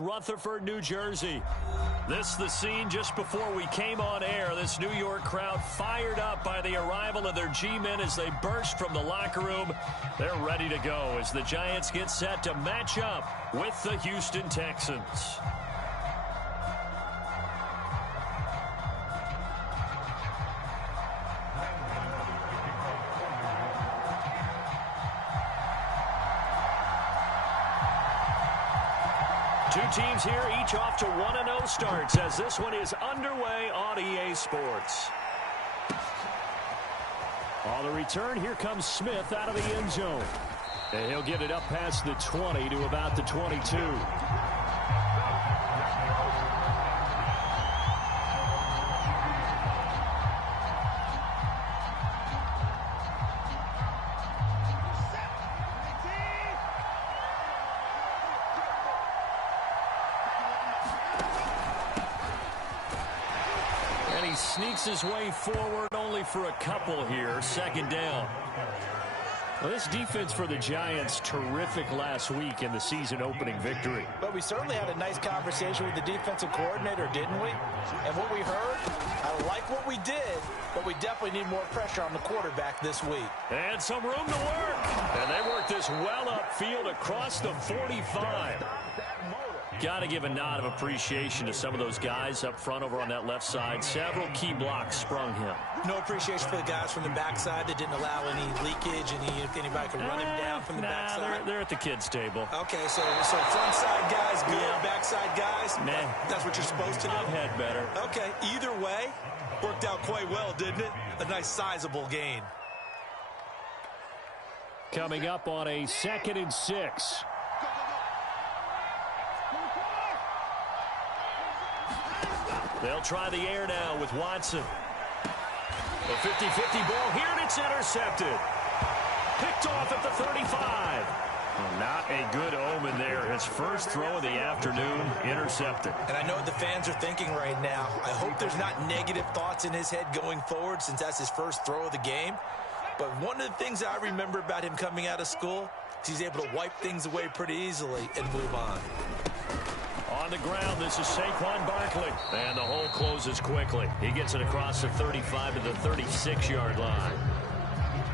Rutherford, New Jersey. This the scene just before we came on air. This New York crowd fired up by the arrival of their G-men as they burst from the locker room. They're ready to go as the Giants get set to match up with the Houston Texans. Two teams here, each off to 1-0 starts as this one is underway on EA Sports. On the return, here comes Smith out of the end zone. And he'll get it up past the 20 to about the 22. Sneaks his way forward only for a couple here. Second down. Well, this defense for the Giants, terrific last week in the season opening victory. But we certainly had a nice conversation with the defensive coordinator, didn't we? And what we heard, I like what we did, but we definitely need more pressure on the quarterback this week. And some room to work. And they worked this well upfield across the 45. Got to give a nod of appreciation to some of those guys up front over on that left side. Several key blocks sprung him. No appreciation for the guys from the backside that didn't allow any leakage, and anybody could run him down from the backside. They're at the kids' table. Okay, so front side guys good, backside guys, that's what you're supposed to do? I've had better. Okay, either way, worked out quite well, didn't it? A nice sizable gain. Coming up on a 2nd and 6. They'll try the air now with Watson. A 50-50 ball here, and it's intercepted. Picked off at the 35. Not a good omen there. His first throw of the afternoon, intercepted. And I know what the fans are thinking right now. I hope there's not negative thoughts in his head going forward since that's his first throw of the game. But one of the things I remember about him coming out of school is he's able to wipe things away pretty easily and move on. On the ground, this is Saquon Barkley. And the hole closes quickly. He gets it across the 35 to the 36-yard line.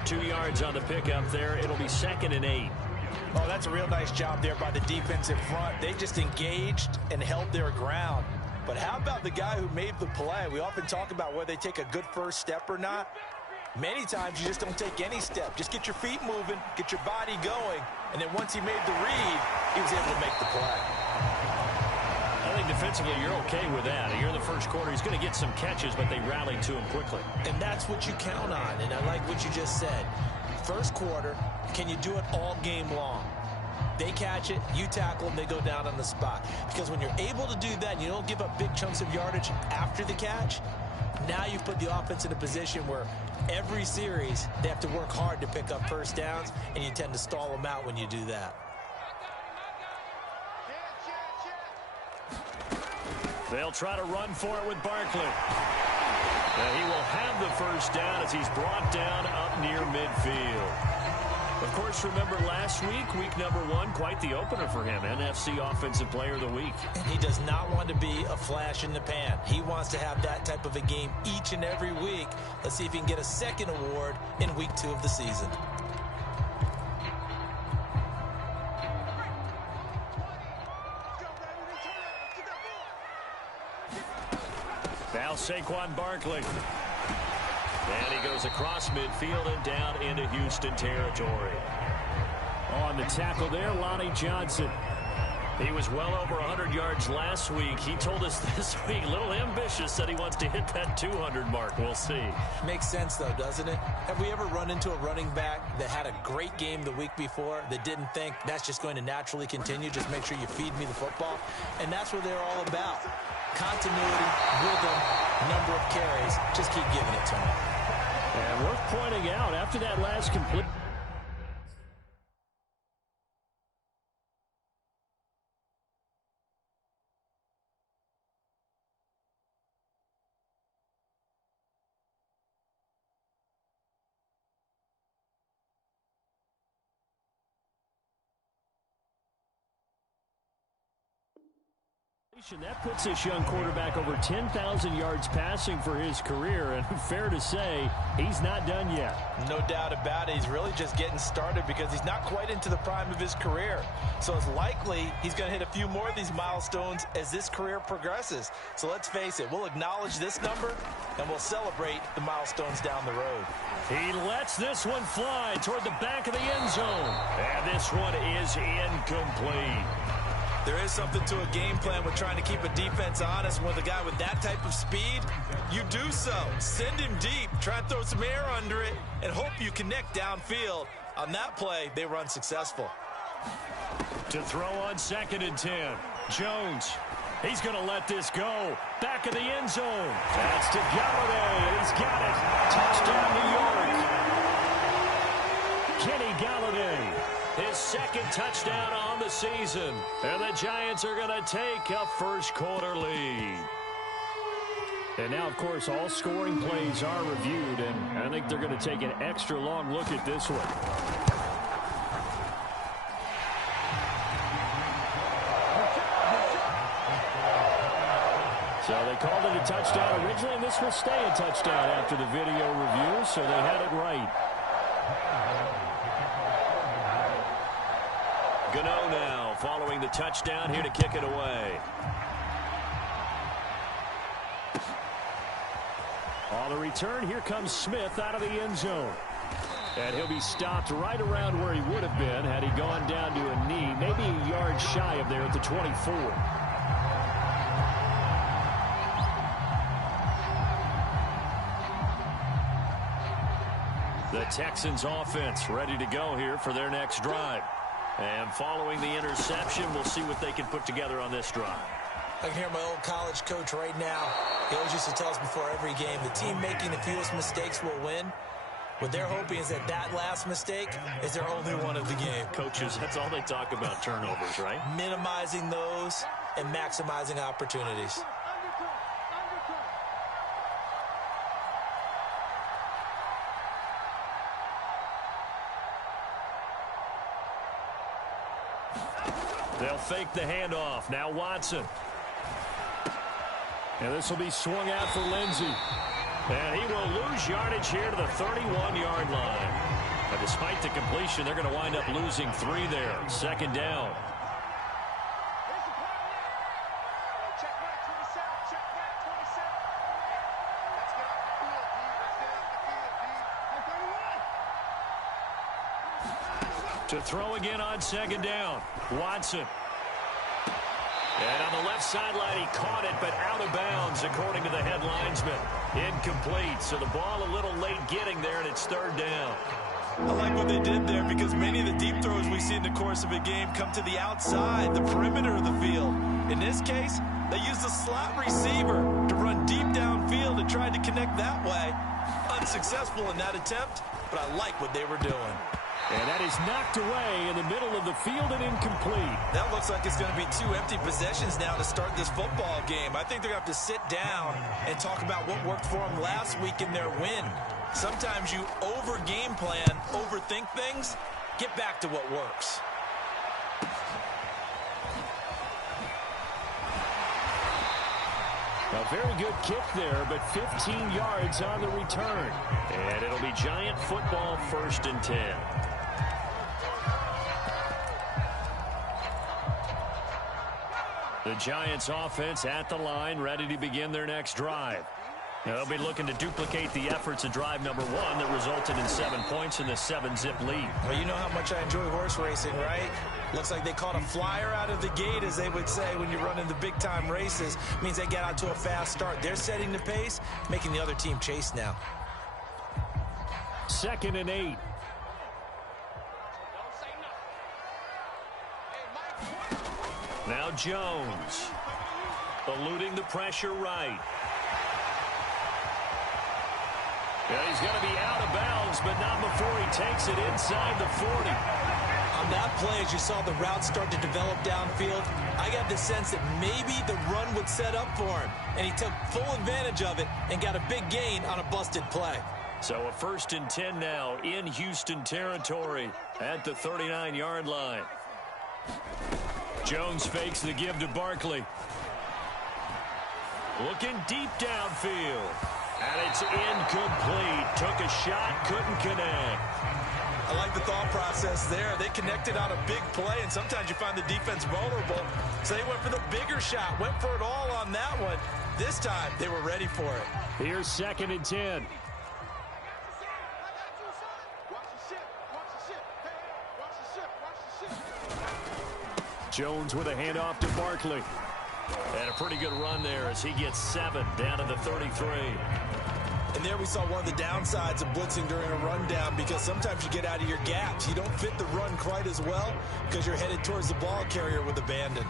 2 yards on the pickup there. It'll be 2nd and 8. Oh, that's a real nice job there by the defensive front. They just engaged and held their ground. But how about the guy who made the play? We often talk about whether they take a good first step or not. Many times you just don't take any step. Just get your feet moving, get your body going, and then once he made the read, he was able to make the play. I think defensively you're okay with that. You're in the first quarter. He's going to get some catches, but they rallied to him quickly. And that's what you count on, and I like what you just said. First quarter, can you do it all game long? They catch it, you tackle them, they go down on the spot. Because when you're able to do that and you don't give up big chunks of yardage after the catch, now you've put the offense in a position where every series they have to work hard to pick up first downs, and you tend to stall them out when you do that. They'll try to run for it with Barkley. And he will have the first down as he's brought down up near midfield. Of course, remember last week, week number 1, quite the opener for him. NFC Offensive Player of the Week. And he does not want to be a flash in the pan. He wants to have that type of a game each and every week. Let's see if he can get a second award in week 2 of the season. Now Saquon Barkley. And he goes across midfield and down into Houston territory. On the tackle there, Lonnie Johnson. He was well over 100 yards last week. He told us this week, a little ambitious, that he wants to hit that 200 mark. We'll see. Makes sense, though, doesn't it? Have we ever run into a running back that had a great game the week before that didn't think that's just going to naturally continue? Just make sure you feed me the football. And that's what they're all about. Continuity, rhythm, number of carries. Just keep giving it to them. And worth pointing out, after that last complete... That puts this young quarterback over 10,000 yards passing for his career, and fair to say, he's not done yet. No doubt about it. He's really just getting started because he's not quite into the prime of his career. So it's likely he's going to hit a few more of these milestones as this career progresses. So let's face it, we'll acknowledge this number, and we'll celebrate the milestones down the road. He lets this one fly toward the back of the end zone. And this one is incomplete. There is something to a game plan with trying to keep a defense honest. With a guy with that type of speed, you do so. Send him deep, try and throw some air under it, and hope you connect downfield. On that play, they were unsuccessful. To throw on 2nd and 10. Jones. He's going to let this go. Back of the end zone. That's to Galladay, and he's got it. Touchdown, New York. Kenny Galladay. His 2nd touchdown on the season. And the Giants are going to take a first-quarter lead. And now, of course, all scoring plays are reviewed, and I think they're going to take an extra long look at this one. So they called it a touchdown originally, and this will stay a touchdown after the video review, so they had it right. Gano now following the touchdown here to kick it away. On the return, here comes Smith out of the end zone. And he'll be stopped right around where he would have been had he gone down to a knee, maybe a yard shy of there at the 24. The Texans offense ready to go here for their next drive. And following the interception, we'll see what they can put together on this drive. I can hear my old college coach right now. He always used to tell us before every game, the team making the fewest mistakes will win. What they're hoping is that that last mistake is their only one of the game. Coaches, that's all they talk about, turnovers, right? Minimizing those and maximizing opportunities. They'll fake the handoff. Now Watson. And this will be swung out for Lindsey. And he will lose yardage here to the 31-yard line. But despite the completion, they're going to wind up losing 3 there. 2nd down. To throw again on 2nd down. Watson. And on the left sideline, he caught it, but out of bounds, according to the head linesman. Incomplete. So the ball a little late getting there, and it's 3rd down. I like what they did there because many of the deep throws we see in the course of a game come to the outside, the perimeter of the field. In this case, they used a slot receiver to run deep downfield and tried to connect that way. Unsuccessful in that attempt, but I like what they were doing. And that is knocked away in the middle of the field and incomplete. That looks like it's going to be 2 empty possessions now to start this football game. I think they're going to have to sit down and talk about what worked for them last week in their win. Sometimes you over-game plan, overthink things. Get back to what works. A very good kick there, but 15 yards on the return. And it'll be Giant football, 1st and 10. The Giants offense at the line, ready to begin their next drive. They'll be looking to duplicate the efforts of drive number 1 that resulted in 7 points in the 7-zip lead. Well, you know how much I enjoy horse racing, right? Looks like they caught a flyer out of the gate, as they would say when you're running the big-time races. Means they get out to a fast start. They're setting the pace, making the other team chase now. 2nd and 8. Now Jones, eluding the pressure right. Yeah, he's going to be out of bounds, but not before he takes it inside the 40. On that play, as you saw the route start to develop downfield, I got the sense that maybe the run would set up for him, and he took full advantage of it and got a big gain on a busted play. So a 1st and 10 now in Houston territory at the 39-yard line. Jones fakes the give to Barkley. Looking deep downfield. And it's incomplete. Took a shot, couldn't connect. I like the thought process there. They connected on a big play, and sometimes you find the defense vulnerable. So they went for the bigger shot, went for it all on that one. This time, they were ready for it. Here's 2nd and 10. Jones with a handoff to Barkley. And a pretty good run there as he gets 7 down to the 33. And there we saw one of the downsides of blitzing during a rundown, because sometimes you get out of your gaps. You don't fit the run quite as well because you're headed towards the ball carrier with abandon.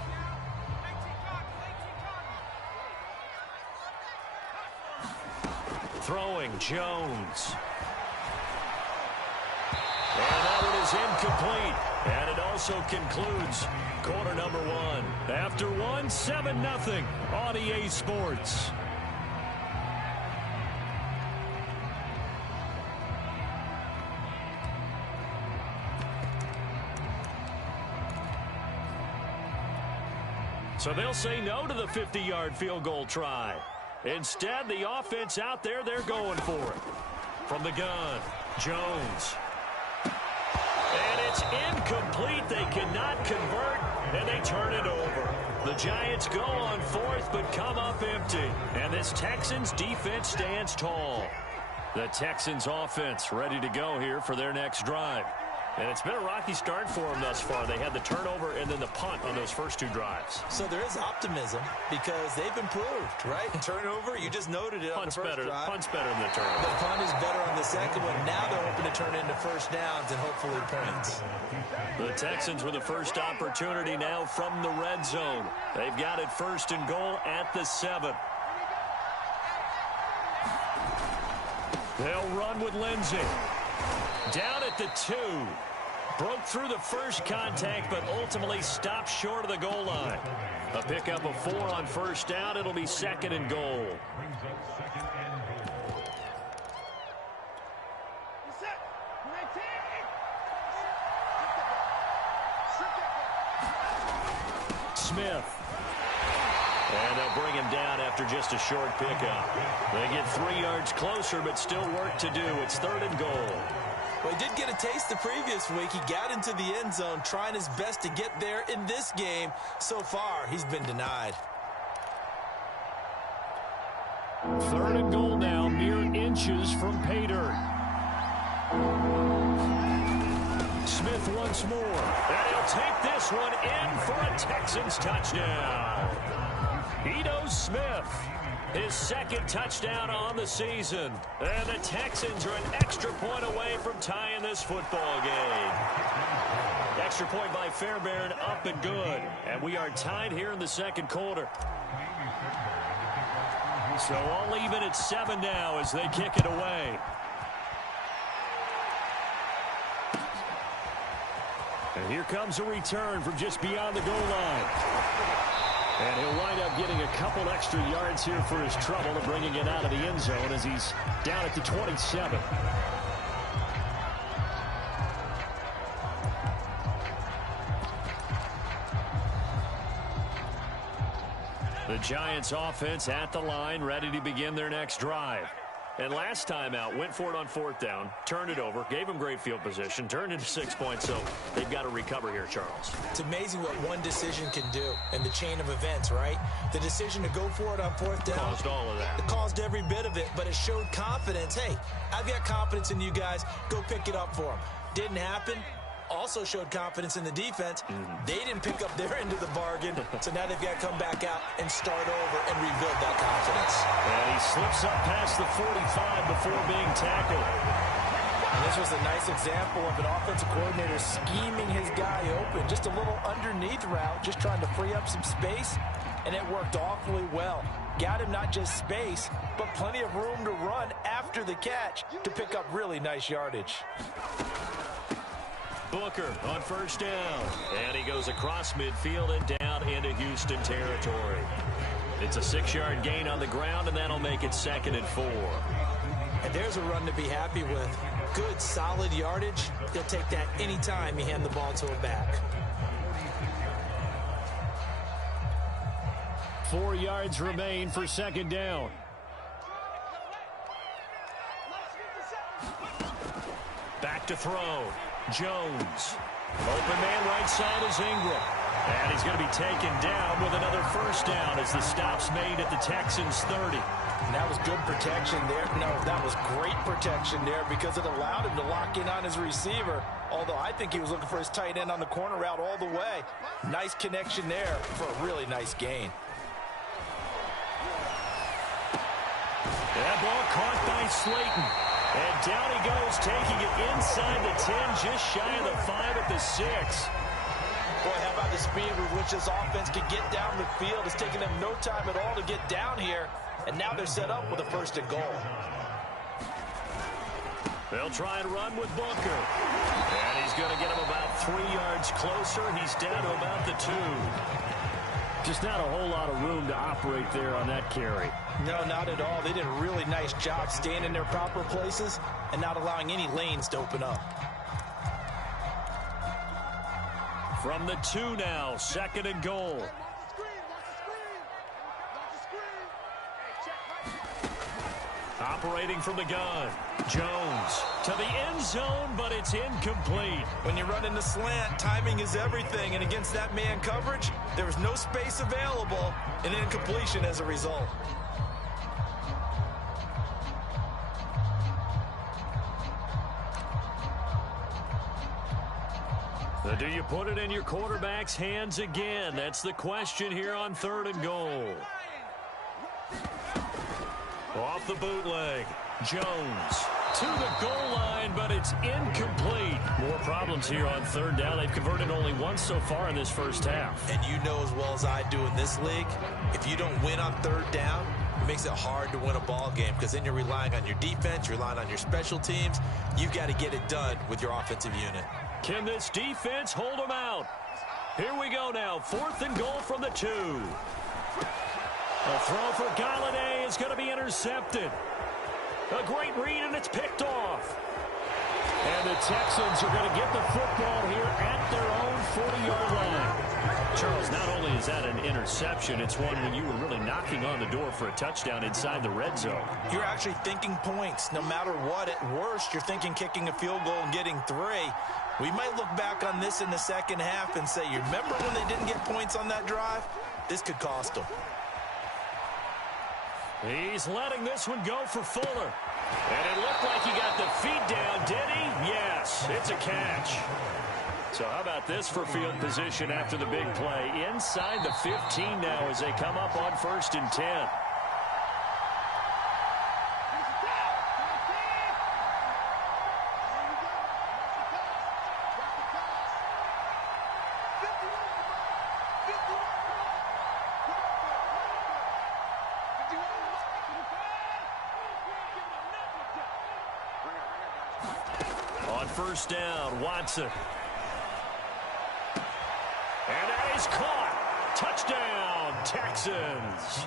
Throwing Jones. And that one is incomplete. And it also concludes quarter number 1. After 1, 7-0 on EA Sports. So they'll say no to the 50-yard field goal try. Instead, the offense out there, they're going for it. From the gun, Jones. And it's incomplete. They cannot convert, and they turn it over. The Giants go on 4th, but come up empty. And this Texans defense stands tall. The Texans offense ready to go here for their next drive. And it's been a rocky start for them thus far. They had the turnover and then the punt on those first 2 drives. So there is optimism because they've improved, right? Turnover, you just noted it on the first drive. Punt's better than the turnover. The punt is better on the second one. Now they're hoping to turn into first downs and hopefully points. The Texans with the first opportunity now from the red zone. They've got it 1st and goal at the 7. They'll run with Lindsey. Down at the 2. Broke through the first contact, but ultimately stopped short of the goal line. A pickup of 4 on first down. It'll be 2nd and goal. Smith. And they'll bring him down after just a short pickup. They get 3 yards closer, but still work to do. It's 3rd and goal. Well, he did get a taste the previous week. He got into the end zone, trying his best to get there in this game. So far, he's been denied. 3rd and goal now, mere inches from pay dirt. Smith once more. And he'll take this one in for a Texans touchdown. Ito Smith. His 2nd touchdown on the season. And the Texans are an extra point away from tying this football game. Extra point by Fairbairn, up and good. And we are tied here in the 2nd quarter. So all even at 7 now as they kick it away. And here comes a return from just beyond the goal line. And he'll wind up getting a couple extra yards here for his trouble of bringing it out of the end zone as he's down at the 27. The Giants offense at the line, ready to begin their next drive. And last time out, went for it on 4th down, turned it over, gave them great field position, turned into 6 points, so they've got to recover here, Charles. It's amazing what one decision can do in the chain of events, right? The decision to go for it on 4th down. Caused all of that. It caused every bit of it, but it showed confidence. Hey, I've got confidence in you guys. Go pick it up for them. Didn't happen. Also showed confidence in the defense. They didn't pick up their end of the bargain, so now they've got to come back out and start over and rebuild that confidence. And he slips up past the 45 before being tackled. And this was a nice example of an offensive coordinator scheming his guy open. Just a little underneath route, just trying to free up some space, and it worked awfully well. Got him not just space, but plenty of room to run after the catch to pick up really nice yardage. Booker on 1st down. And he goes across midfield and down into Houston territory. It's a 6-yard gain on the ground, and that'll make it 2nd and 4. And there's a run to be happy with. Good, solid yardage. He'll take that anytime you hand the ball to him back. 4 yards remain for second down. Back to throw. Jones. Open man right side is Ingram. And he's going to be taken down with another first down as the stop's made at the Texans' 30. And that was good protection there. No, that was great protection there because it allowed him to lock in on his receiver. Although I think he was looking for his tight end on the corner route all the way. Nice connection there for a really nice gain. That ball caught by Slayton. And down he goes, taking it inside the 10, just shy of the 5 at the 6. Boy, how about the speed with which this offense can get down the field? It's taken them no time at all to get down here. And now they're set up with a first and goal. They'll try and run with Booker. And he's going to get him about 3 yards closer. He's down to about the 2. Just not a whole lot of room to operate there on that carry. No, not at all. They did a really nice job staying in their proper places and not allowing any lanes to open up. From the 2 now, second and goal. Operating from the gun. Jones to the end zone, but it's incomplete. When you run in the slant, timing is everything. And against that man coverage, there was no space available, and incompletion as a result. Do you put it in your quarterback's hands again? That's the question here on third and goal. Off the bootleg. Jones to the goal line, but it's incomplete. More problems here on third down. They've converted only once so far in this first half. And you know as well as I do in this league, if you don't win on third down, it makes it hard to win a ball game because then you're relying on your defense, you're relying on your special teams. You've got to get it done with your offensive unit. Can this defense hold them out? Here we go now. Fourth and goal from the 2. A throw for Galladay is going to be intercepted. A great read, and it's picked off. And the Texans are going to get the football here at their own 40-yard line. Charles, not only is that an interception, it's one when you were really knocking on the door for a touchdown inside the red zone. You're actually thinking points. No matter what, at worst, you're thinking kicking a field goal and getting 3. We might look back on this in the second half and say, you remember when they didn't get points on that drive? This could cost them. He's letting this one go for Fuller. And it looked like he got the feet down, did he? Yes, it's a catch. So how about this for field position after the big play? Inside the 15 now as they come up on 1st and 10. First down, Watson. And that is caught. Touchdown, Texans.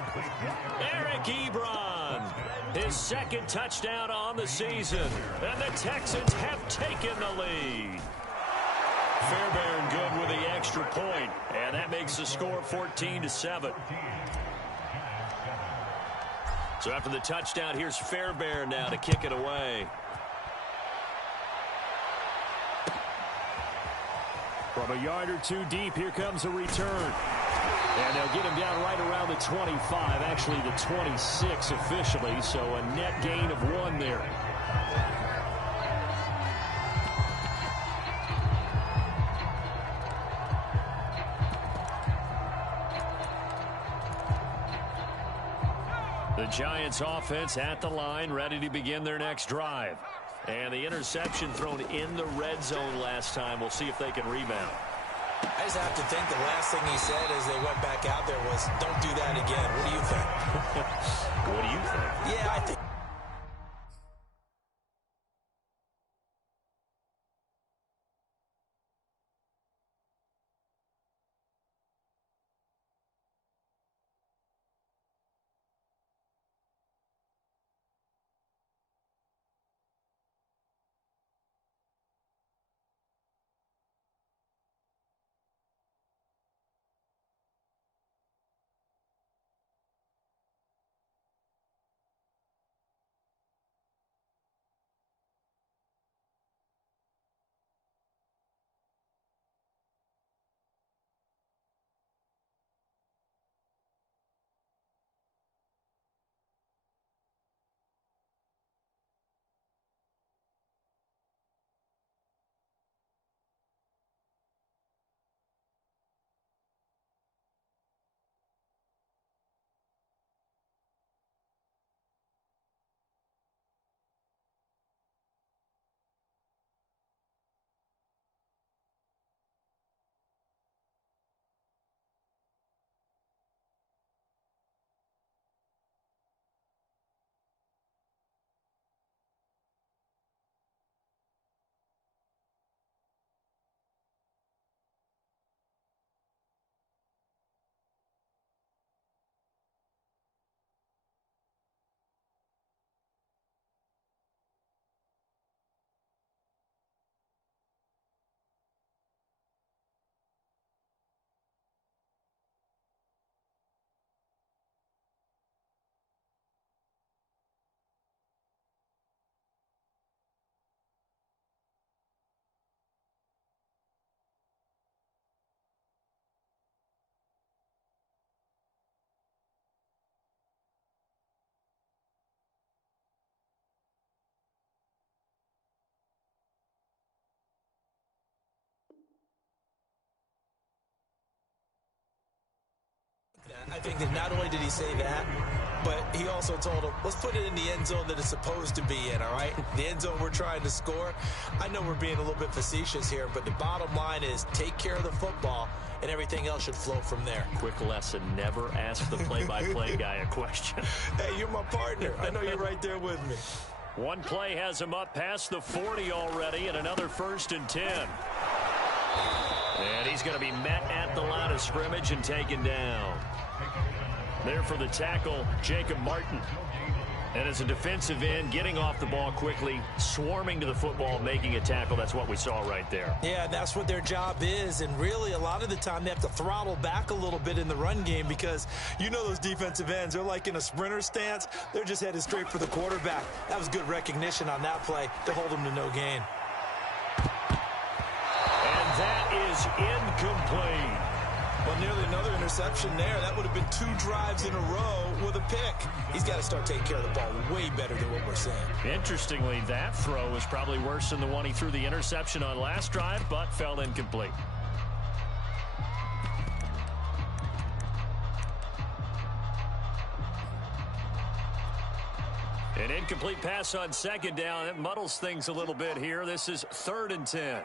Eric Ebron, his second touchdown on the season. And the Texans have taken the lead. Fairbairn good with the extra point, and that makes the score 14-7. So after the touchdown, here's Fairbairn now to kick it away. From a yard or 2 deep, here comes a return. And they'll get him down right around the 25, actually the 26 officially, so a net gain of 1 there. The Giants offense at the line, ready to begin their next drive. And the interception thrown in the red zone last time. We'll see if they can rebound. I just have to think the last thing he said as they went back out there was, don't do that again. What do you think? What do you think? Yeah, I think. I think that not only did he say that, but he also told him, let's put it in the end zone that it's supposed to be in, all right? The end zone we're trying to score. I know we're being a little bit facetious here, but the bottom line is take care of the football, and everything else should flow from there. Quick lesson, never ask the play-by-play guy a question. Hey, you're my partner. I know you're right there with me. One play has him up past the 40 already, and another 1st and 10. And he's going to be met at the line of scrimmage and taken down. There for the tackle, Jacob Martin. And as a defensive end, getting off the ball quickly, swarming to the football, making a tackle. That's what we saw right there. Yeah, that's what their job is. And really, a lot of the time, they have to throttle back a little bit in the run game because you know those defensive ends, they're like in a sprinter stance. They're just headed straight for the quarterback. That was good recognition on that play to hold them to no gain. And that is incomplete. Well, nearly another interception there. That would have been 2 drives in a row with a pick. He's got to start taking care of the ball way better than what we're seeing. Interestingly, that throw was probably worse than the one he threw the interception on last drive, but fell incomplete. An incomplete pass on 2nd down. It muddles things a little bit here. This is 3rd and 10.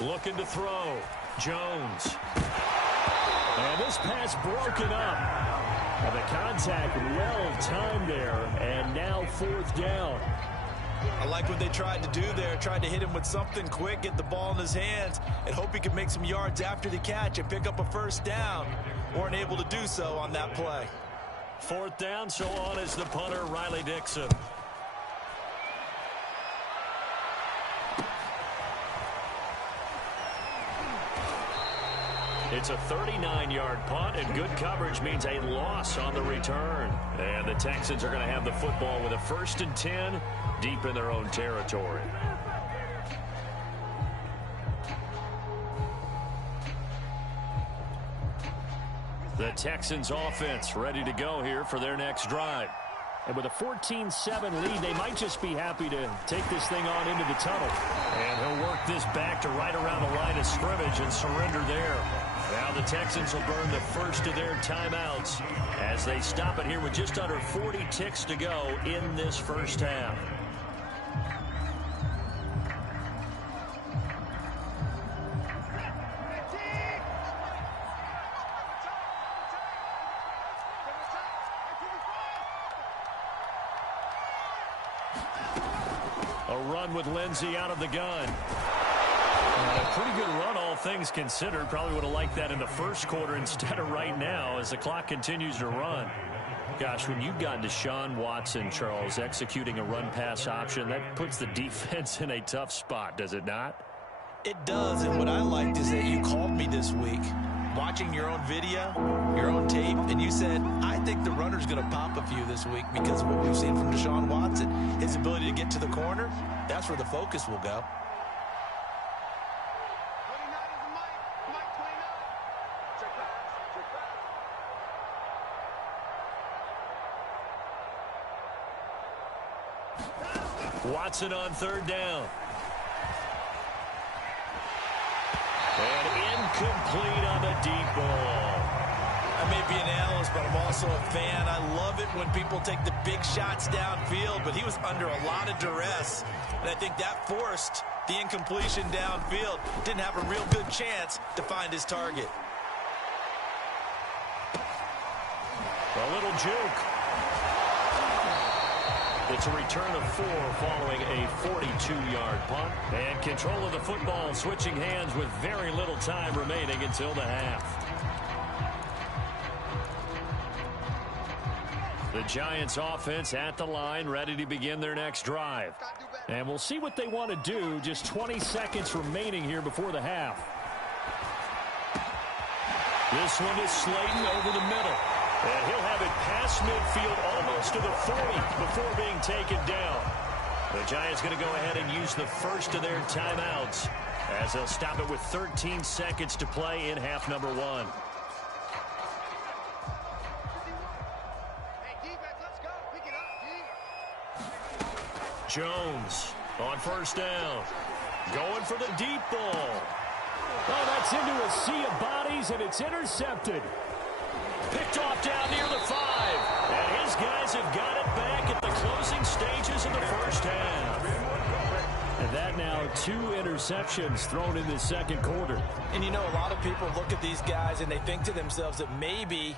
Looking to throw. Jones. And this pass broken up. And the contact well timed there. And now 4th down. I like what they tried to do there. Tried to hit him with something quick, get the ball in his hands, and hope he could make some yards after the catch and pick up a 1st down. Weren't able to do so on that play. 4th down, so on is the punter, Riley Dixon. It's a 39-yard punt, and good coverage means a loss on the return. And the Texans are going to have the football with a 1st and 10 deep in their own territory. The Texans offense ready to go here for their next drive. And with a 14-7 lead, they might just be happy to take this thing on into the tunnel. And he'll work this back to right around the line of scrimmage and surrender there. Now the Texans will burn the first of their timeouts as they stop it here with just under 40 ticks to go in this first half. A run with Lindsey out of the gun. And a pretty good run, all things considered. Probably would have liked that in the first quarter instead of right now as the clock continues to run. Gosh, when you've got Deshaun Watson, Charles, executing a run-pass option, that puts the defense in a tough spot, does it not? It does, and what I liked is that you called me this week, watching your own video, your own tape, and you said, I think the runner's going to pop a few this week because of what we've seen from Deshaun Watson. His ability to get to the corner, that's where the focus will go. Watson on 3rd down. And incomplete on the deep ball. I may be an analyst, but I'm also a fan. I love it when people take the big shots downfield, but he was under a lot of duress, and I think that forced the incompletion downfield. Didn't have a real good chance to find his target. A little juke. It's a return of 4 following a 42-yard punt. And control of the football switching hands with very little time remaining until the half. The Giants offense at the line, ready to begin their next drive. And we'll see what they want to do. Just 20 seconds remaining here before the half. This one is Slayton over the middle. And he'll have it past midfield almost to the 40 before being taken down. The Giants going to go ahead and use the first of their timeouts as they'll stop it with 13 seconds to play in half number 1. Jones on 1st down. Going for the deep ball. Oh, that's into a sea of bodies, and it's intercepted. Picked off down near the 5. And his guys have got it back at the closing stages of the first half. And that now 2 interceptions thrown in the second quarter. And you know, a lot of people look at these guys and they think to themselves that maybe,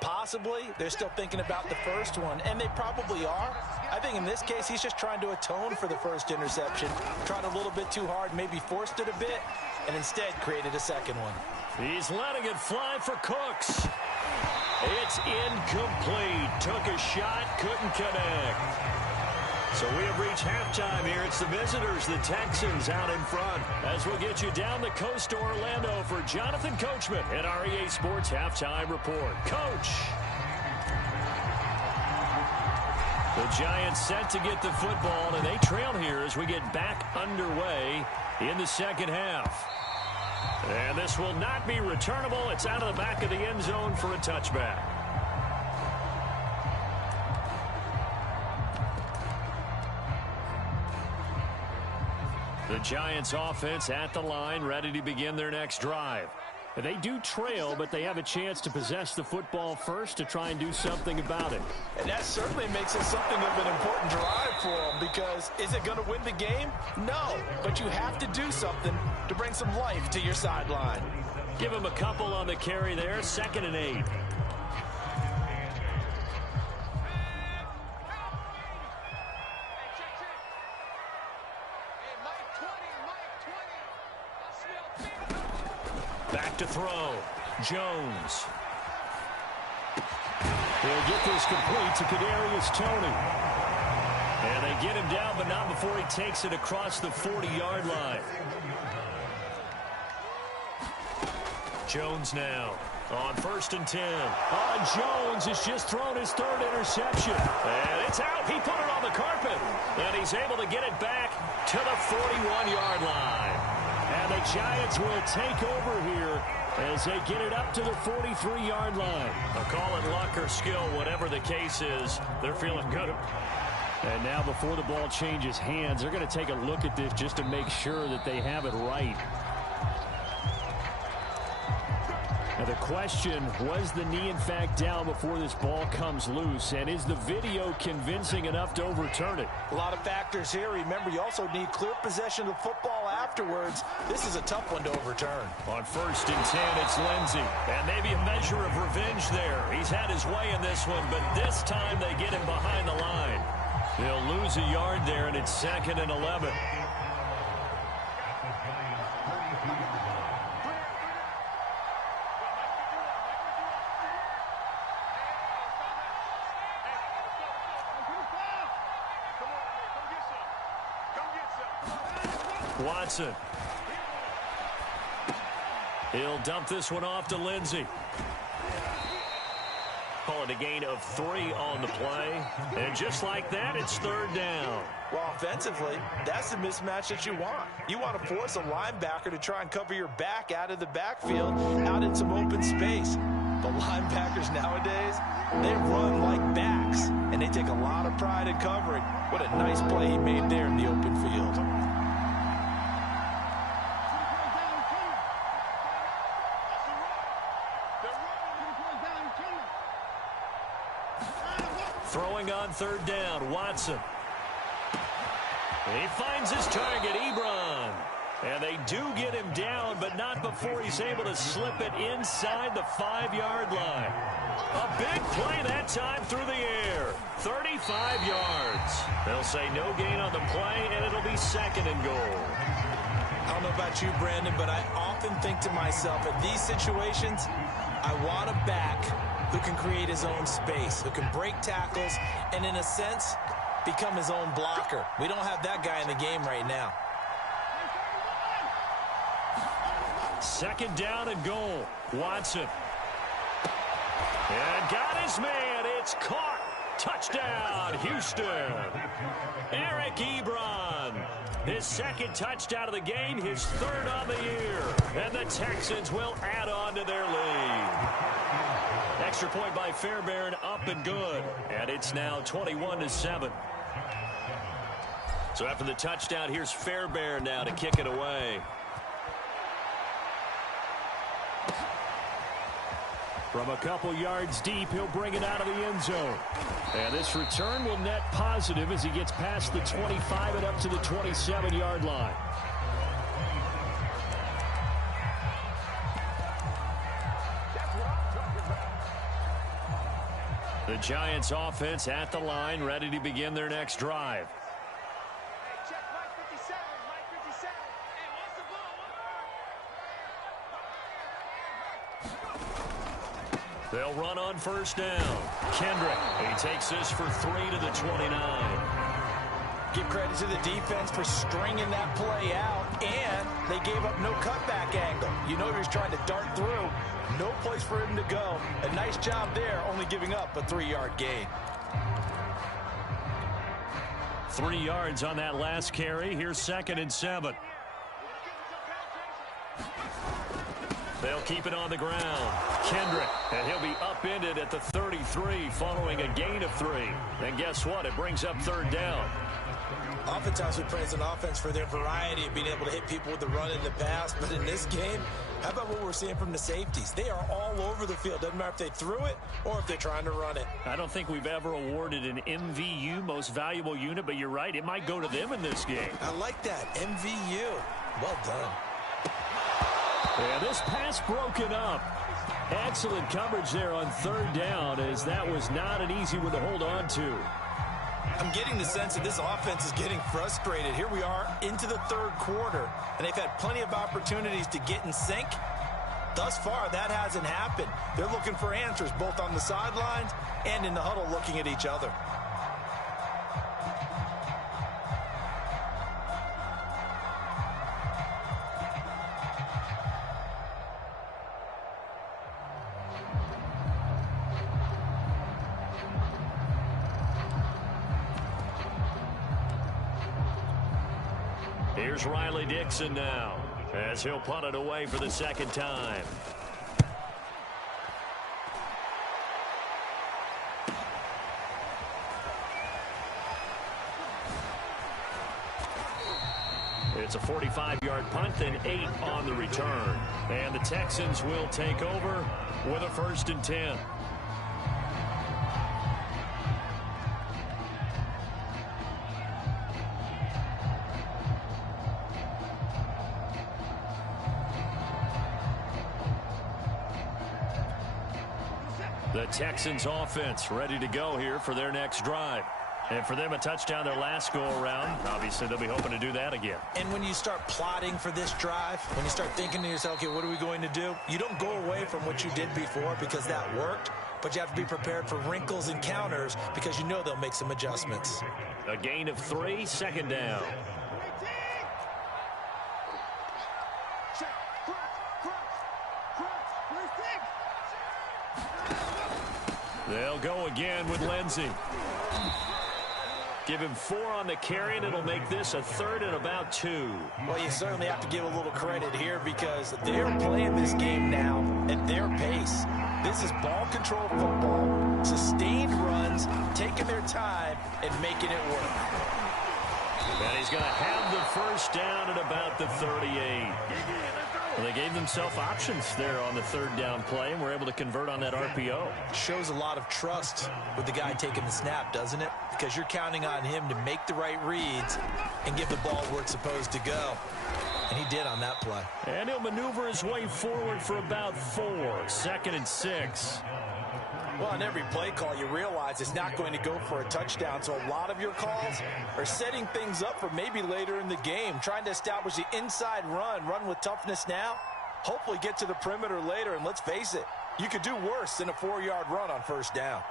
possibly, they're still thinking about the first one. And they probably are. I think in this case, he's just trying to atone for the first interception. Tried a little bit too hard, maybe forced it a bit, and instead created a second one. He's letting it fly for Cooks. It's incomplete. Took a shot, couldn't connect. So we have reached halftime here. It's the visitors, the Texans, out in front. As we'll get you down the coast to Orlando for Jonathan Coachman at our EA Sports Halftime Report. Coach. The Giants set to get the football, and they trail here as we get back underway in the second half. And this will not be returnable. It's out of the back of the end zone for a touchback. The Giants offense at the line, ready to begin their next drive. They do trail, but they have a chance to possess the football first to try and do something about it. And that certainly makes it something of an important drive for them, because is it going to win the game? No, but you have to do something to bring some life to your sideline. Give him a couple on the carry there, 2nd and 8. Back to throw. Jones. He'll get this complete to Kadarius Toney. And they get him down, but not before he takes it across the 40-yard line. Jones now on 1st and 10. Jones has just thrown his 3rd interception. And it's out. He put it on the carpet. And he's able to get it back to the 41-yard line. And the Giants will take over here as they get it up to the 43-yard line. They'll call it luck or skill, whatever the case is. They're feeling good. And now before the ball changes hands, they're going to take a look at this just to make sure that they have it right. Now the question, was the knee in fact down before this ball comes loose? And is the video convincing enough to overturn it? A lot of factors here. Remember, you also need clear possession of the football afterwards. This is a tough one to overturn. On 1st and 10, it's Lindsey. And maybe a measure of revenge there. He's had his way in this one, but this time they get him behind the line. They'll lose a yard there, and it's 2nd and 11. Watson. He'll dump this one off to Lindsey. Call it a gain of 3 on the play. And just like that, it's 3rd down. Well, offensively, that's the mismatch that you want. You want to force a linebacker to try and cover your back out of the backfield, out in some open space. The linebackers nowadays, they run like backs, and they take a lot of pride in covering. What a nice play he made there in the open field. Throwing on 3rd down, Watson. He finds his target, Ebron. And they do get him down, but not before he's able to slip it inside the 5-yard line. A big play that time through the air. 35 yards. They'll say no gain on the play, and it'll be 2nd and goal. I don't know about you, Brandon, but I often think to myself, at these situations, I want a back who can create his own space, who can break tackles, and in a sense, become his own blocker. We don't have that guy in the game right now. 2nd down and goal. Watson. And got his man. It's caught. Touchdown, Houston. Eric Ebron. His 2nd touchdown of the game, his 3rd on the year. And the Texans will add on to their lead. Extra point by Fairbairn, up and good. And it's now 21-7. So after the touchdown, here's Fairbairn now to kick it away. From a couple yards deep, he'll bring it out of the end zone. And this return will net positive as he gets past the 25 and up to the 27-yard line. The Giants offense at the line, ready to begin their next drive. They'll run on first down. Kendrick, he takes this for 3 to the 29. Give credit to the defense for stringing that play out, and they gave up no cutback angle. You know he was trying to dart through. No place for him to go. A nice job there, only giving up a 3-yard gain. 3 yards on that last carry. Here's 2nd and 7. They'll keep it on the ground. Kendrick, and he'll be upended at the 33 following a gain of 3. And guess what? It brings up 3rd down. Oftentimes we praise an offense for their variety of being able to hit people with the run in the pass. But in this game, how about what we're seeing from the safeties? They are all over the field. Doesn't matter if they threw it or if they're trying to run it. I don't think we've ever awarded an MVU, most valuable unit, but you're right. It might go to them in this game. I like that. MVU. Well done. Yeah, this pass broken up. Excellent coverage there on 3rd down, as that was not an easy one to hold on to. I'm getting the sense that this offense is getting frustrated. Here we are into the 3rd quarter, and they've had plenty of opportunities to get in sync. Thus far, that hasn't happened. They're looking for answers both on the sidelines and in the huddle looking at each other. Here's Riley Dixon now, as he'll punt it away for the 2nd time. It's a 45-yard punt, then 8 on the return. And the Texans will take over with a 1st and 10. The Texans offense ready to go here for their next drive. And for them, a touchdown their last go-around. Obviously, they'll be hoping to do that again. And when you start plotting for this drive, when you start thinking to yourself, okay, what are we going to do? You don't go away from what you did before because that worked, but you have to be prepared for wrinkles and counters because you know they'll make some adjustments. A gain of 3, 2nd down. They'll go again with Lindsey. Give him 4 on the carry, and it'll make this a 3rd and about 2. Well, you certainly have to give a little credit here because they're playing this game now at their pace. This is ball control football, sustained runs, taking their time, and making it work. And he's going to have the 1st down at about the 38. Well, they gave themselves options there on the 3rd down play, and were able to convert on that RPO. Shows a lot of trust with the guy taking the snap, doesn't it? Because you're counting on him to make the right reads and give the ball where it's supposed to go. And he did on that play. And he'll maneuver his way forward for about 4. 2nd and 6. Well, on every play call, you realize it's not going to go for a touchdown. So a lot of your calls are setting things up for maybe later in the game, trying to establish the inside run with toughness now, hopefully get to the perimeter later. And let's face it, you could do worse than a 4-yard run on 1st down.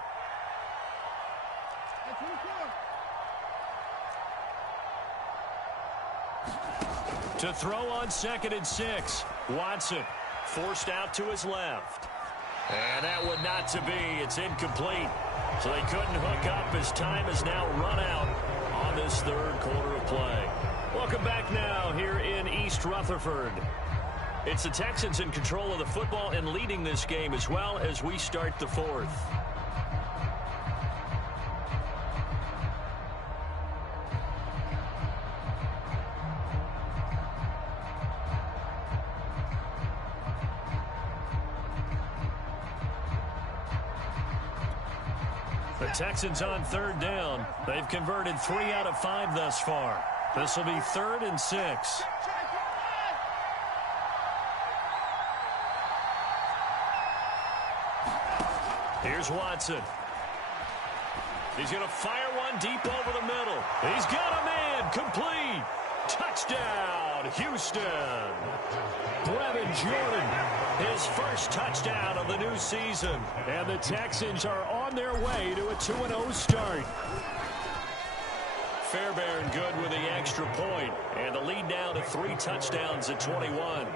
To throw on 2nd and 6, Watson forced out to his left. And that would not to be. It's incomplete. So they couldn't hook up as time has now run out on this 3rd quarter of play. Welcome back now here in East Rutherford. It's the Texans in control of the football and leading this game as well as we start the 4th. The Texans on 3rd down. They've converted 3 out of 5 thus far. This will be 3rd and 6. Here's Watson. He's going to fire one deep over the middle. He's got a man. Complete. Touchdown, Houston. Brevin Jordan, his first touchdown of the new season. And the Texans are on their way to a 2-0 start. Fairbairn good with the extra point. And the lead now to 3 touchdowns at 21.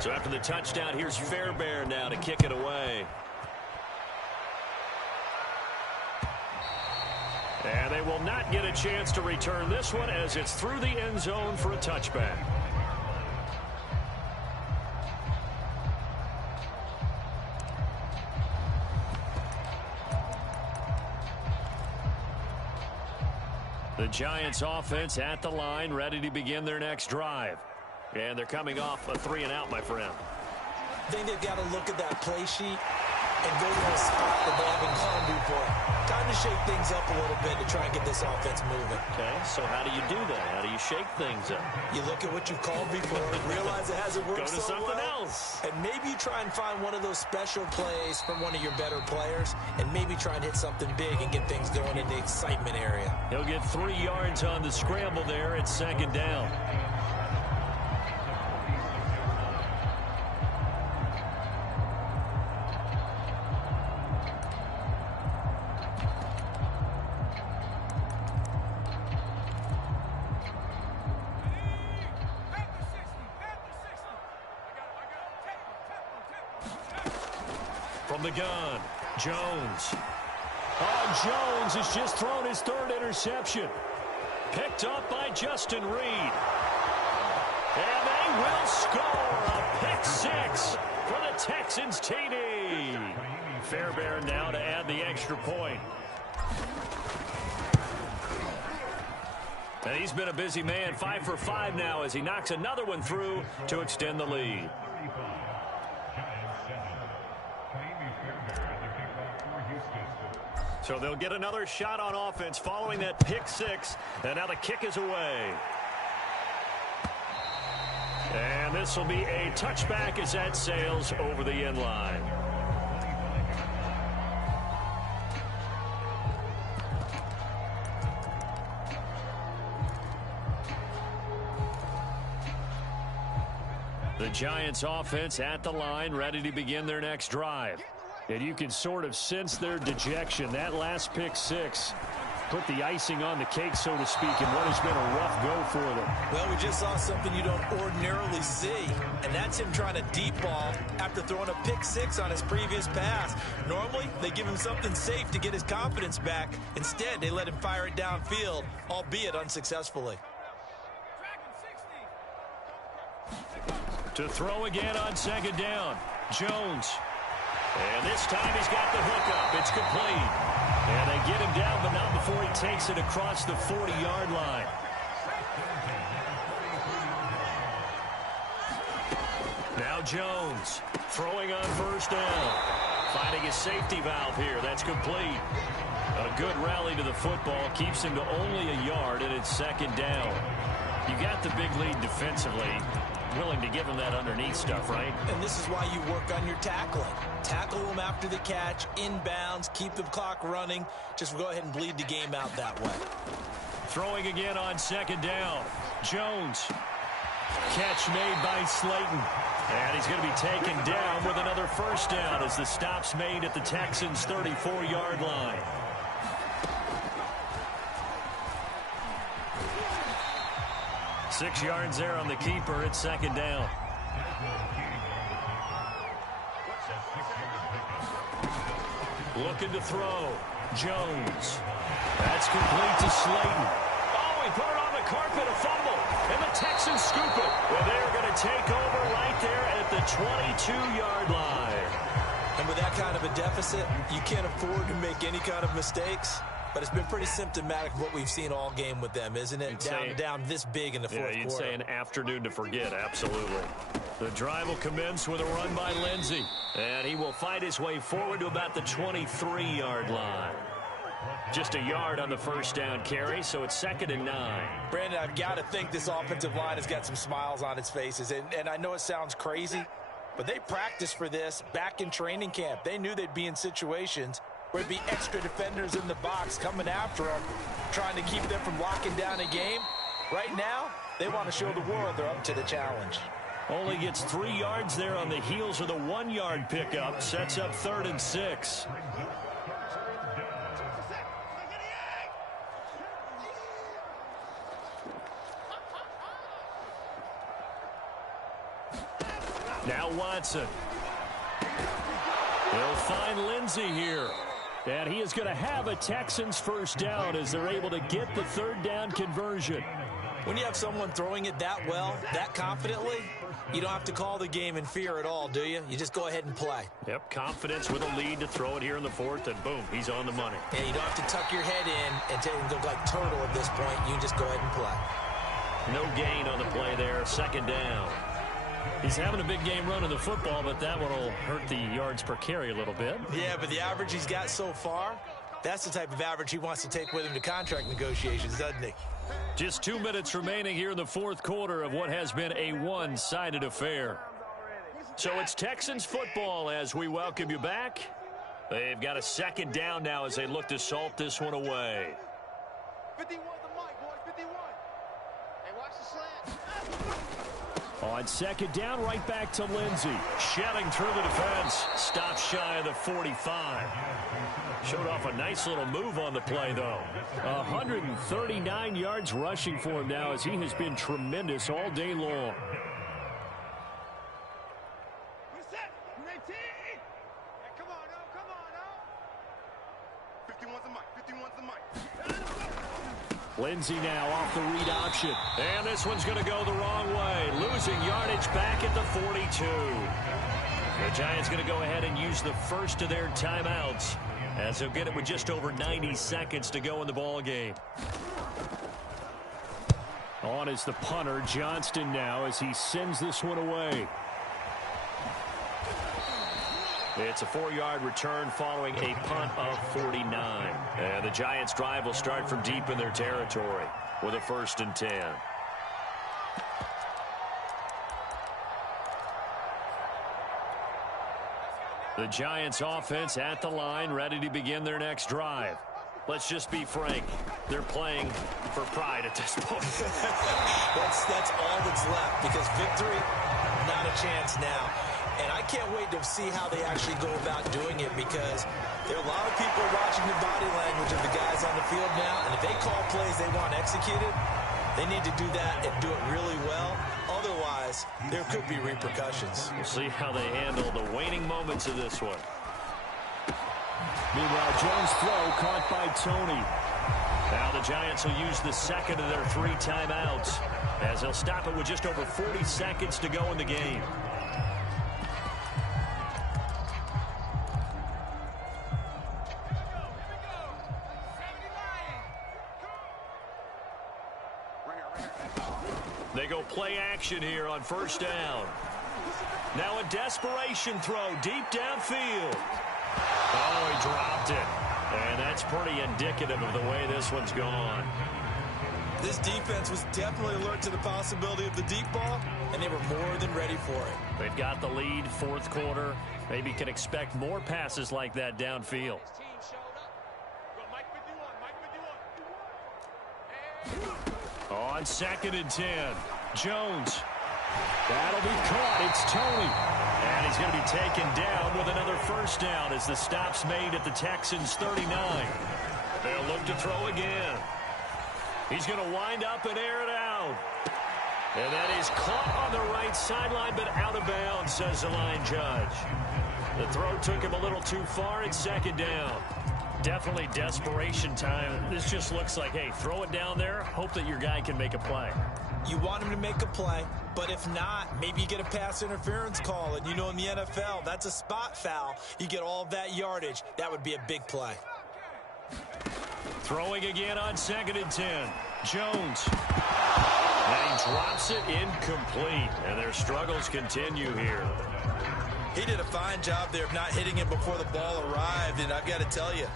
So after the touchdown, here's Fairbairn now to kick it away. And they will not get a chance to return this one as it's through the end zone for a touchback. The Giants offense at the line, ready to begin their next drive. And they're coming off a 3-and-out, my friend. I think they've got to look at that play sheet and go to a spot that they haven't gone before. Time to shake things up a little bit to try and get this offense moving. Okay, so how do you do that? How do you shake things up? You look at what you've called before, realize it hasn't worked so well. Go to something else. And maybe you try and find one of those special plays from one of your better players, and maybe try and hit something big and get things going in the excitement area. He'll get 3 yards on the scramble there at 2nd down. From the gun, Jones. Oh, Jones has just thrown his 3rd interception. Picked up by Justin Reed. And they will score a pick 6 for the Texans TD. Fairbairn now to add the extra point. And he's been a busy man, 5 for 5 now as he knocks another one through to extend the lead. So they'll get another shot on offense following that pick 6. And now the kick is away. And this will be a touchback as that sails over the end line. The Giants offense at the line, ready to begin their next drive. And you can sort of sense their dejection. That last pick 6 put the icing on the cake, so to speak, in what has been a rough go for them. Well, we just saw something you don't ordinarily see, and that's him trying to deep ball after throwing a pick 6 on his previous pass. Normally, they give him something safe to get his confidence back. Instead, they let him fire it downfield, albeit unsuccessfully. To throw again on 2nd down, Jones. And this time he's got the hookup. It's complete. And they get him down, but not before he takes it across the 40-yard line. Now Jones throwing on 1st down. Finding his safety valve here. That's complete. A good rally to the football. Keeps him to only a yard, and it's 2nd down. You got the big lead defensively. Willing to give him that underneath stuff, right? And this is why you work on your tackling. Tackle them after the catch, inbounds, keep the clock running. Just go ahead and bleed the game out that way. Throwing again on 2nd down. Jones. Catch made by Slayton. And he's going to be taken down with another 1st down as the stop's made at the Texans' 34-yard line. Six yards there on the keeper. It's 2nd down. Looking to throw. Jones. That's complete to Slayton. Oh, he put it on the carpet, a fumble. And the Texans scoop it. Well, they're going to take over right there at the 22-yard line. And with that kind of a deficit, you can't afford to make any kind of mistakes. But it's been pretty symptomatic of what we've seen all game with them, isn't it? Down this big in the fourth quarter. You'd say an afternoon to forget, absolutely. The drive will commence with a run by Lindsey. And he will fight his way forward to about the 23-yard line. Just a yard on the first down carry, so it's 2nd and 9. Brandon, I've got to think this offensive line has got some smiles on its faces. And I know it sounds crazy, but they practiced for this back in training camp. They knew they'd be in situations where there'd be extra defenders in the box coming after them, trying to keep them from locking down a game. Right now, they want to show the world they're up to the challenge. Only gets 3 yards there on the heels of the 1-yard pickup. Sets up 3rd and 6. Now Watson. They'll find Lindsey here. And he is going to have a Texans first down as they're able to get the 3rd down conversion. When you have someone throwing it that well, that confidently, you don't have to call the game in fear at all, do you? You just go ahead and play. Yep, confidence with a lead to throw it here in the 4th, and boom, he's on the money. And you don't have to tuck your head in and take him look like turtle at this point. You just go ahead and play. No gain on the play there, 2nd down. He's having a big game running the football, but that one will hurt the yards per carry a little bit. Yeah, but the average he's got so far, that's the type of average he wants to take with him to contract negotiations, doesn't he? Just 2 minutes remaining here in the 4th quarter of what has been a one-sided affair. So it's Texans football as we welcome you back. They've got a 2nd down now as they look to salt this one away. 51 the mic, boys, 51. Hey, watch the slant. On 2nd down, right back to Lindsey. Shedding through the defense. Stops shy of the 45. Showed off a nice little move on the play, though. 139 yards rushing for him now as he has been tremendous all day long. We're set. We're 18. Hey, come on, no, come on, no. 51's the mic, 51's the mic. Lindsey now off the read option. And this one's going to go the wrong way. Losing yardage back at the 42. The Giants going to go ahead and use the first of their timeouts, as they'll get it with just over 90 seconds to go in the ball game. On is the punter, Johnston, now as he sends this one away. It's a 4-yard return following a punt of 49. And the Giants' drive will start from deep in their territory with a 1st and 10. The Giants' offense at the line, ready to begin their next drive. Let's just be frank. They're playing for pride at this point. That's all that's left, because victory, not a chance now. And I can't wait to see how they actually go about doing it, because there are a lot of people watching the body language of the guys on the field now, and if they call plays they want executed, they need to do that and do it really well. Otherwise, there could be repercussions. We'll see how they handle the waning moments of this one. Meanwhile, Jones' throw caught by Tony. Now the Giants will use the 2nd of their 3 timeouts, as they'll stop it with just over 40 seconds to go in the game. They go play action here on 1st down. Now a desperation throw deep downfield. Oh, he dropped it. And that's pretty indicative of the way this one's gone. This defense was definitely alert to the possibility of the deep ball, and they were more than ready for it. They've got the lead, 4th quarter. Maybe can expect more passes like that downfield. On 2nd and 10, Jones. That'll be caught. It's Tony. And he's going to be taken down with another 1st down as the stop's made at the Texans' 39. They'll look to throw again. He's going to wind up and air it out. And that is caught on the right sideline, but out of bounds, says the line judge. The throw took him a little too far. It's 2nd down. Definitely desperation time. This just looks like, hey, throw it down there, hope that your guy can make a play. You want him to make a play, but if not, maybe you get a pass interference call. And you know in the NFL, that's a spot foul. You get all of that yardage. That would be a big play. Throwing again on 2nd and 10. Jones. And he drops it incomplete, and their struggles continue here. He did a fine job there of not hitting it before the ball arrived, and I've got to tell you,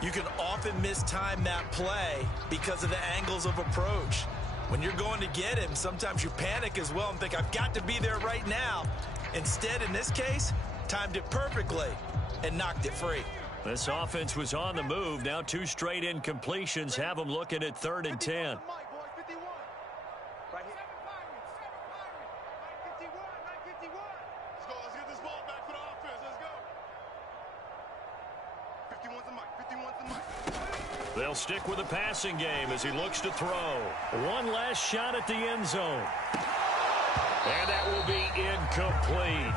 you can often mistime that play because of the angles of approach. When you're going to get him, sometimes you panic as well and think, I've got to be there right now. Instead, in this case, timed it perfectly and knocked it free. This offense was on the move. Now 2 straight incompletions have them looking at 3rd and 10. They'll stick with the passing game as he looks to throw. One last shot at the end zone. And that will be incomplete.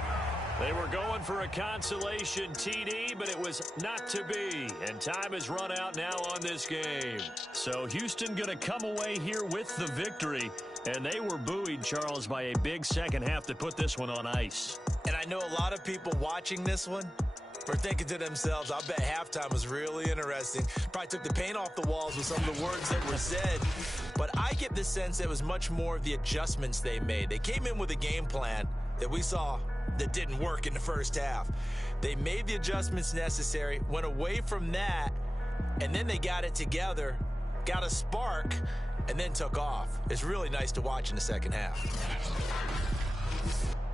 They were going for a consolation TD, but it was not to be. And time has run out now on this game. So Houston going to come away here with the victory. And they were buoyed, Charles, by a big second half to put this one on ice. And I know a lot of people watching this one are thinking to themselves, I bet halftime was really interesting. Probably took the paint off the walls with some of the words that were said. But I get the sense it was much more of the adjustments they made. They came in with a game plan that we saw that didn't work in the first half. They made the adjustments necessary, went away from that, and then they got it together, got a spark, and then took off. It's really nice to watch in the second half.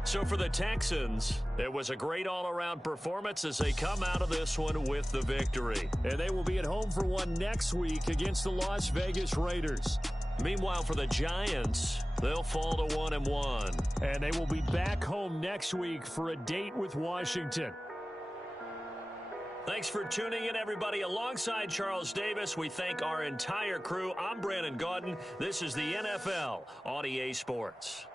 So for the Texans, it was a great all-around performance as they come out of this one with the victory. And they will be at home for one next week against the Las Vegas Raiders. Meanwhile, for the Giants, they'll fall to 1-1. And they will be back home next week for a date with Washington. Thanks for tuning in, everybody. Alongside Charles Davis, we thank our entire crew. I'm Brandon Gaudin. This is the NFL on EA Sports.